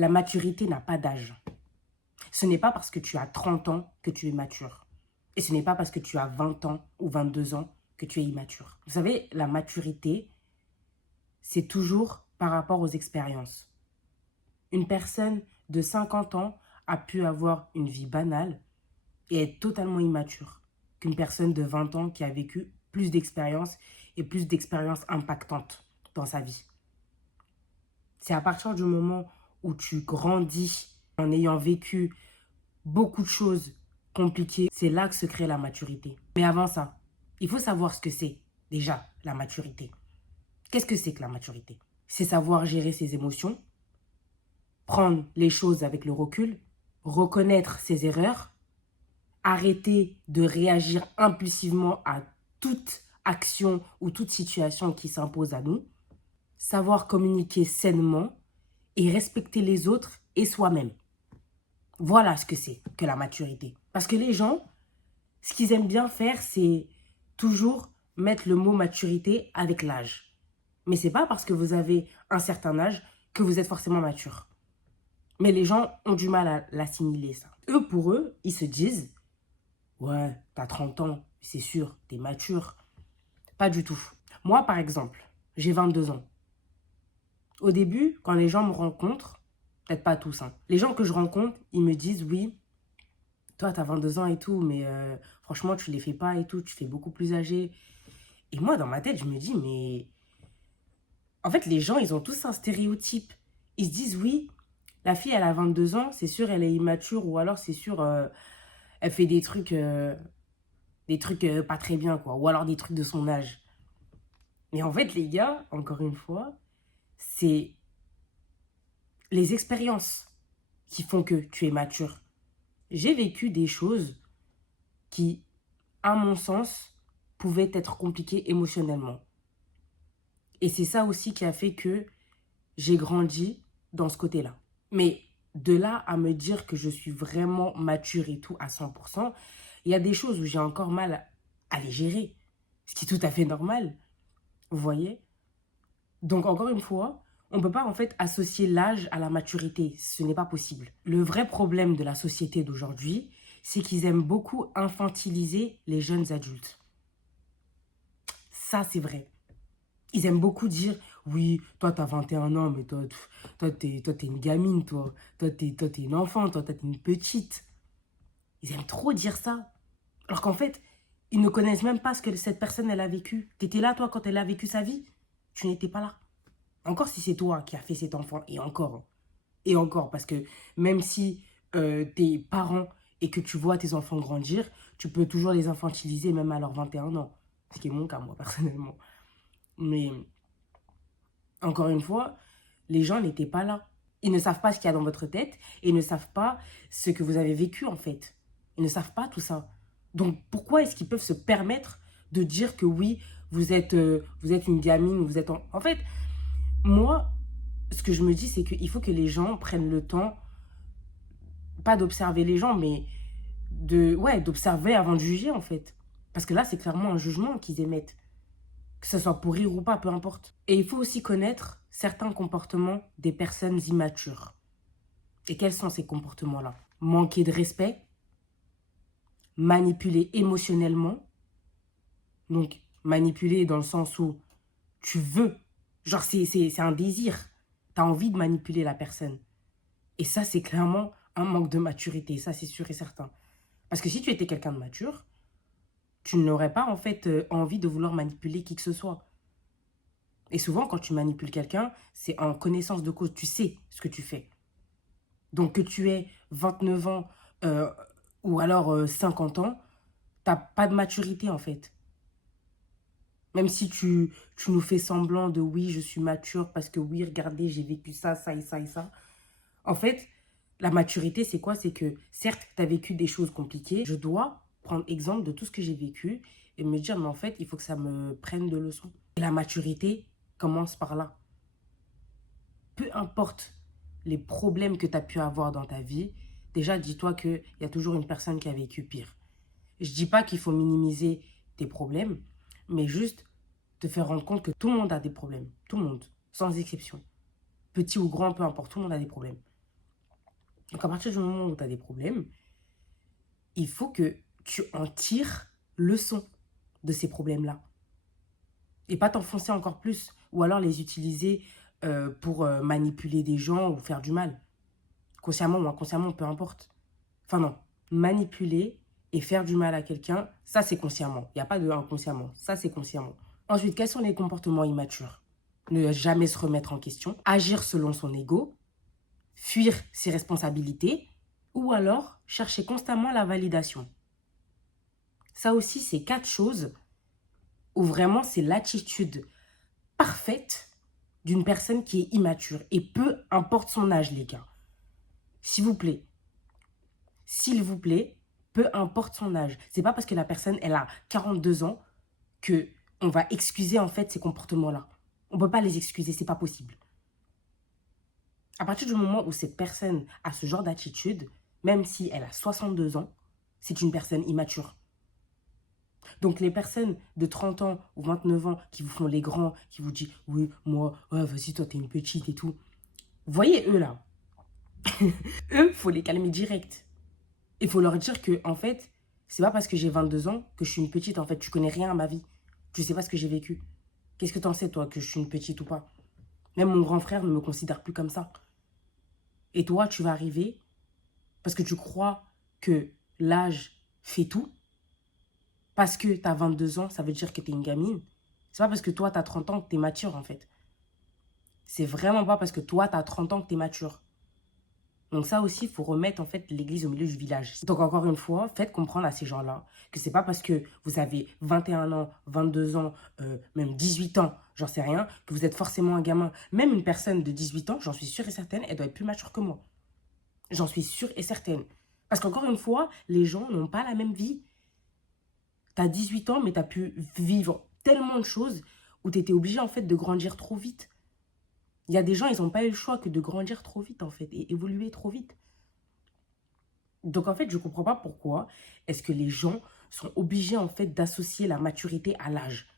La maturité n'a pas d'âge. Ce n'est pas parce que tu as 30 ans que tu es mature. Et ce n'est pas parce que tu as 20 ans ou 22 ans que tu es immature. Vous savez, la maturité, c'est toujours par rapport aux expériences. Une personne de 50 ans a pu avoir une vie banale et être totalement immature qu'une personne de 20 ans qui a vécu plus d'expériences et plus d'expériences impactantes dans sa vie. C'est à partir du moment où tu grandis en ayant vécu beaucoup de choses compliquées, c'est là que se crée la maturité. Mais avant ça, il faut savoir ce que c'est déjà la maturité. Qu'est-ce que c'est que la maturité? C'est savoir gérer ses émotions, prendre les choses avec le recul, reconnaître ses erreurs, arrêter de réagir impulsivement à toute action ou toute situation qui s'impose à nous, savoir communiquer sainement et respecter les autres et soi-même. Voilà ce que c'est que la maturité. Parce que les gens, ce qu'ils aiment bien faire, c'est toujours mettre le mot maturité avec l'âge. Mais c'est pas parce que vous avez un certain âge que vous êtes forcément mature. Mais les gens ont du mal à l'assimiler, ça. Eux, pour eux, ils se disent « Ouais, t'as 30 ans, c'est sûr, t'es mature. » Pas du tout. Moi, par exemple, j'ai 22 ans. Au début, quand les gens me rencontrent, peut-être pas tous, hein, les gens que je rencontre, ils me disent « Oui, toi, t'as 22 ans et tout, mais franchement, tu les fais pas et tout, tu fais beaucoup plus âgé. » Et moi, dans ma tête, je me dis « Mais... » En fait, les gens, ils ont tous un stéréotype. Ils se disent « Oui, la fille, elle a 22 ans, c'est sûr, elle est immature, ou alors c'est sûr, elle fait des trucs pas très bien, quoi. Ou alors des trucs de son âge. » Mais en fait, les gars, encore une fois, c'est les expériences qui font que tu es mature. J'ai vécu des choses qui, à mon sens, pouvaient être compliquées émotionnellement. Et c'est ça aussi qui a fait que j'ai grandi dans ce côté-là. Mais de là à me dire que je suis vraiment mature et tout à 100%, il y a des choses où j'ai encore mal à les gérer. Ce qui est tout à fait normal. Vous voyez? Donc, encore une fois, on ne peut pas en fait associer l'âge à la maturité. Ce n'est pas possible. Le vrai problème de la société d'aujourd'hui, c'est qu'ils aiment beaucoup infantiliser les jeunes adultes. Ça, c'est vrai. Ils aiment beaucoup dire, oui, toi, t'as 21 ans, mais t'es une gamine, toi. T'es une enfant, toi, t'es une petite. Ils aiment trop dire ça. Alors qu'en fait, ils ne connaissent même pas ce que cette personne, elle a vécu. T'étais là, toi, quand elle a vécu sa vie? Tu n'étais pas là. Encore si c'est toi qui as fait cet enfant, et encore. Hein. Et encore, parce que même si t'es parent et que tu vois tes enfants grandir, tu peux toujours les infantiliser même à leurs 21 ans. Ce qui est mon cas, moi, personnellement. Mais encore une fois, les gens n'étaient pas là. Ils ne savent pas ce qu'il y a dans votre tête et ils ne savent pas ce que vous avez vécu en fait. Ils ne savent pas tout ça. Donc pourquoi est-ce qu'ils peuvent se permettre de dire que oui, vous êtes une gamine, vous êtes... En fait, moi, ce que je me dis, c'est qu'il faut que les gens prennent le temps, pas d'observer les gens, mais d'observer avant de juger en fait. Parce que là, c'est clairement un jugement qu'ils émettent. Que ce soit pour rire ou pas, peu importe. Et il faut aussi connaître certains comportements des personnes immatures. Et quels sont ces comportements-là? Manquer de respect, manipuler émotionnellement. Donc, manipuler dans le sens où tu veux, genre c'est un désir. Tu as envie de manipuler la personne. Et ça, c'est clairement un manque de maturité. Ça, c'est sûr et certain. Parce que si tu étais quelqu'un de mature, tu n'aurais pas en fait envie de vouloir manipuler qui que ce soit. Et souvent, quand tu manipules quelqu'un, c'est en connaissance de cause. Tu sais ce que tu fais. Donc, que tu aies 29 ans ou alors 50 ans, tu n'as pas de maturité, en fait. Même si tu nous fais semblant de oui, je suis mature parce que oui, regardez, j'ai vécu ça, ça et ça et ça. En fait, la maturité, c'est quoi? C'est que, certes, tu as vécu des choses compliquées. Je dois prendre exemple de tout ce que j'ai vécu et me dire, mais en fait, il faut que ça me prenne de leçons. Et la maturité commence par là. Peu importe les problèmes que tu as pu avoir dans ta vie, déjà, dis-toi qu'il y a toujours une personne qui a vécu pire. Je dis pas qu'il faut minimiser tes problèmes, mais juste te faire rendre compte que tout le monde a des problèmes. Tout le monde, sans exception. Petit ou grand, peu importe, tout le monde a des problèmes. Donc, à partir du moment où tu as des problèmes, il faut que tu en tires leçon de ces problèmes-là. Et pas t'enfoncer encore plus. Ou alors les utiliser pour manipuler des gens ou faire du mal. Consciemment ou inconsciemment, peu importe. Enfin non, manipuler et faire du mal à quelqu'un, ça c'est consciemment. Il n'y a pas de inconsciemment, ça c'est consciemment. Ensuite, quels sont les comportements immatures? Ne jamais se remettre en question, agir selon son ego, fuir ses responsabilités, ou alors chercher constamment la validation. Ça aussi, c'est 4 choses où vraiment c'est l'attitude parfaite d'une personne qui est immature. Et peu importe son âge, les gars. S'il vous plaît, s'il vous plaît, peu importe son âge. C'est pas parce que la personne, elle a 42 ans que on va excuser en fait ces comportements-là. On peut pas les excuser, c'est pas possible. À partir du moment où cette personne a ce genre d'attitude, même si elle a 62 ans, c'est une personne immature. Donc les personnes de 30 ans ou 29 ans qui vous font les grands, qui vous disent oui, moi, ouais, vas-y, toi t'es une petite et tout. Voyez eux là. Eux, faut les calmer direct. Il faut leur dire que, en fait, c'est pas parce que j'ai 22 ans que je suis une petite. En fait, tu connais rien à ma vie. Tu sais pas ce que j'ai vécu. Qu'est-ce que t'en sais, toi, que je suis une petite ou pas? Même mon grand frère ne me considère plus comme ça. Et toi, tu vas arriver parce que tu crois que l'âge fait tout. Parce que t'as 22 ans, ça veut dire que t'es une gamine. C'est pas parce que toi, t'as 30 ans que t'es mature, en fait. C'est vraiment pas parce que toi, t'as 30 ans que t'es mature. Donc ça aussi, il faut remettre en fait l'église au milieu du village. Donc encore une fois, faites comprendre à ces gens-là que c'est pas parce que vous avez 21 ans, 22 ans, même 18 ans, j'en sais rien, que vous êtes forcément un gamin. Même une personne de 18 ans, j'en suis sûre et certaine, elle doit être plus mature que moi. J'en suis sûre et certaine. Parce qu'encore une fois, les gens n'ont pas la même vie. T'as 18 ans, mais t'as pu vivre tellement de choses où t'étais obligé en fait de grandir trop vite. Il y a des gens, ils n'ont pas eu le choix que de grandir trop vite en fait et évoluer trop vite. Donc en fait, je ne comprends pas pourquoi est-ce que les gens sont obligés en fait d'associer la maturité à l'âge.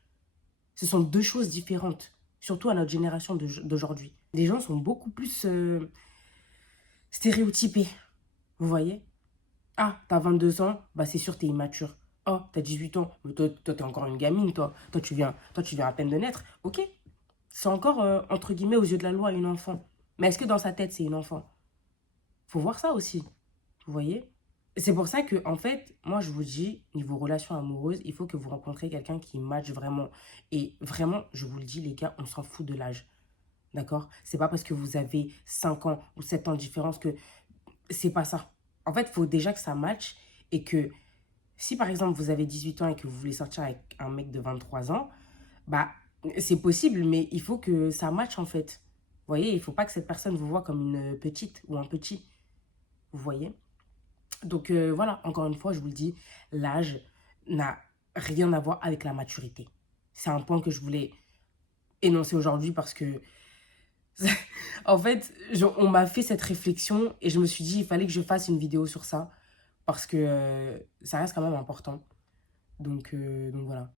Ce sont deux choses différentes, surtout à notre génération d'aujourd'hui. Les gens sont beaucoup plus stéréotypés, vous voyez? Ah, t'as 22 ans, bah c'est sûr t'es immature. Oh, t'as 18 ans, mais toi t'es encore une gamine, toi. Toi tu viens à peine de naître. Ok, c'est encore, entre guillemets, aux yeux de la loi, une enfant. Mais est-ce que dans sa tête, c'est une enfant? Faut voir ça aussi, vous voyez? C'est pour ça que, en fait, moi, je vous dis, niveau relation amoureuse, il faut que vous rencontrez quelqu'un qui match vraiment. Et vraiment, je vous le dis, les gars, on s'en fout de l'âge. D'accord? C'est pas parce que vous avez 5 ans ou 7 ans de différence que c'est pas ça. En fait, il faut déjà que ça matche et que si, par exemple, vous avez 18 ans et que vous voulez sortir avec un mec de 23 ans, bah, c'est possible, mais il faut que ça matche, en fait. Vous voyez, il faut pas que cette personne vous voit comme une petite ou un petit. Vous voyez? Donc voilà, encore une fois, je vous le dis, l'âge n'a rien à voir avec la maturité. C'est un point que je voulais énoncer aujourd'hui parce que, en fait, on m'a fait cette réflexion et je me suis dit, il fallait que je fasse une vidéo sur ça parce que ça reste quand même important. Donc voilà.